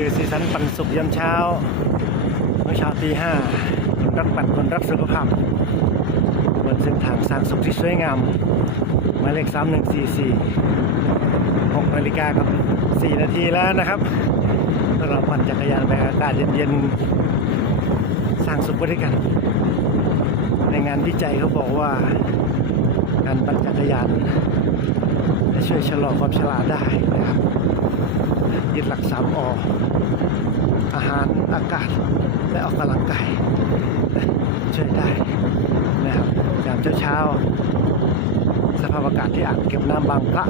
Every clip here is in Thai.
คือสีสันปันสุขยามเช้าเมื่อเช้าตีห้าคนรักปั่นคนรักสุขภาพบนเส้นทางสร้างสุขที่สวยงามหมายเลขสามหนึ่งสี่สี่หกนาฬิกากับสี่นาทีแล้วนะครับเราปั่นจักรยานไปอากาศเย็นๆสร้างสุขไปด้วยกัน ในงานวิจัยเขาบอกว่า การปั่นจักรยานจะช่วยชะลอความชราได้นะครับ ยึดหลักสามออาหารอากาศและออกกำลังกายช่วยได้นะครับยามเช้าๆสภาพอากาศที่อ่างเก็บน้ำบางพระ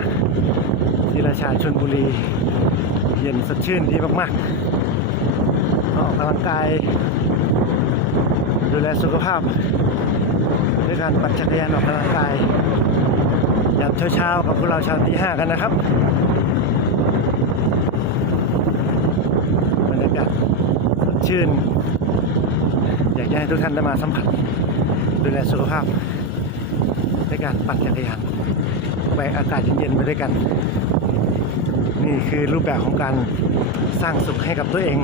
ศิราชาชนบุรี เย็นสดชื่นดีมากๆออกกำลังกาย ดูแลสุขภาพด้วยการปั่นจักรยานออกกำลังกายยามเช้าๆกับพวกเราชาวตีห้ากันนะครับบรรยากาศสด ชื่น อยากจะให้ทุกท่านได้มาสัมผัสดูแลสุขภาพด้วยการปั่นจักรยานไปอากาศเย็นๆไปด้วยกัน นี่คือรูปแบบของการสร้างสุขให้กับตัวเอง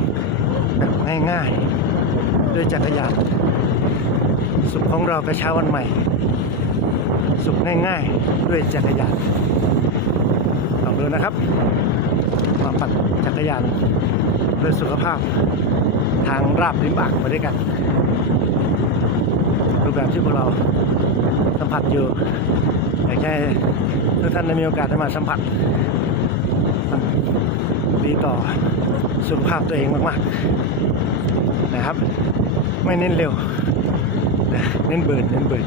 แบบง่ายๆ ด้วยจักรยานสุขของเรากระเช้าวันใหม่ สุขง่ายๆ ด้วยจักรยานลองดูนะครับมาปั่นจักรยานเพื่อสุขภาพ ทางราบริมอ่างไปด้วยกันรูปแบบที่พวกเราสัมผัสอยู่อยากให้ทุกท่านได้มีโอกาสได้มาสัมผัสดีต่อสุขภาพตัวเองมากๆ นะครับ ไม่เน้นเร็ว เน้นเบิร์นเน้นเบิร์น